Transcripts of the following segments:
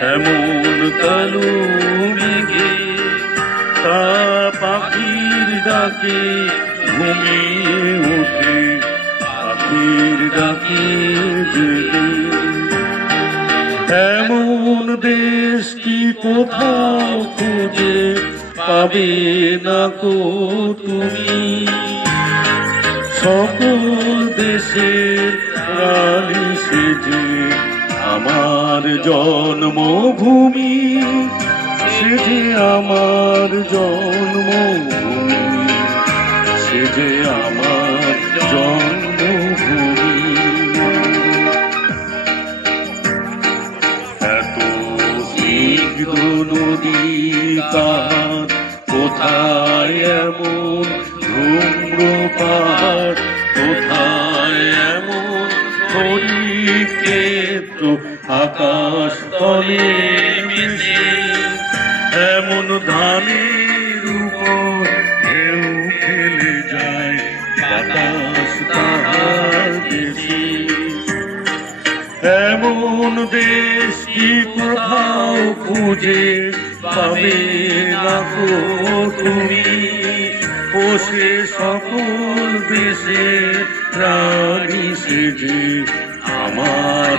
এমন কালো মেঘে তা পাখির ডাকে ঘুমিয়ে ওঠে। পাখির ডাকে জেগে। এমন দেশ কি কোথাও খুঁজে পাবে না কো তুমি? সকল দেশের রানী সেজে আমার জন্মভূমি যে আমার জন্মভূমি যে আমার জন্মভূমি। এত স্নিগ্ধ নদী তাহার আকাশ তলে মিশে, এমন ধানের উপর ঢেউ ফেলে যায়, বাতাস তাহার দেশে এমন দেশ কি কোথাও খুঁজে পাবে না গো তুমি? সে সকল দেশে প্রাণী সেজে, আমার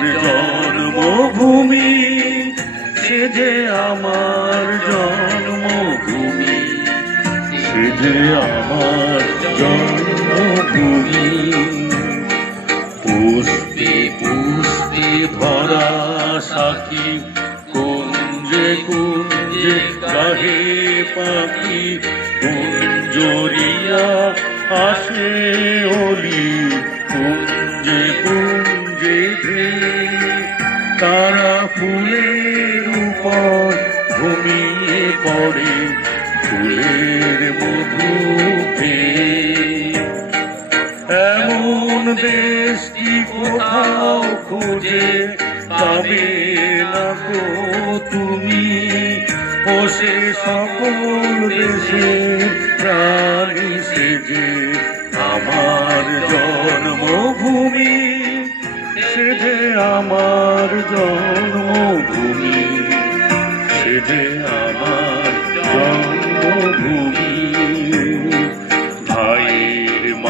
সেজে আমার জন্মভূমি। পুষ্পে পুষ্পে ভরা সাথী কুঞ্জে কুঞ্জে গাহে পাখি কুঞ্জরিয়া আসে অলি কুঞ্জে কুঞ্জে ধে। তারা ফুলের উপর ঘুমিয়ে পড়ে ফুলের মধু পেয়ে এমন দেশ কি কোথাও খুঁজে পাবে না গো তুমি? ও সে সকল দেশে প্রাণী সেজে আমার জন্মভূমি, সেজে আমার জন্মভূমি, সেজে আমার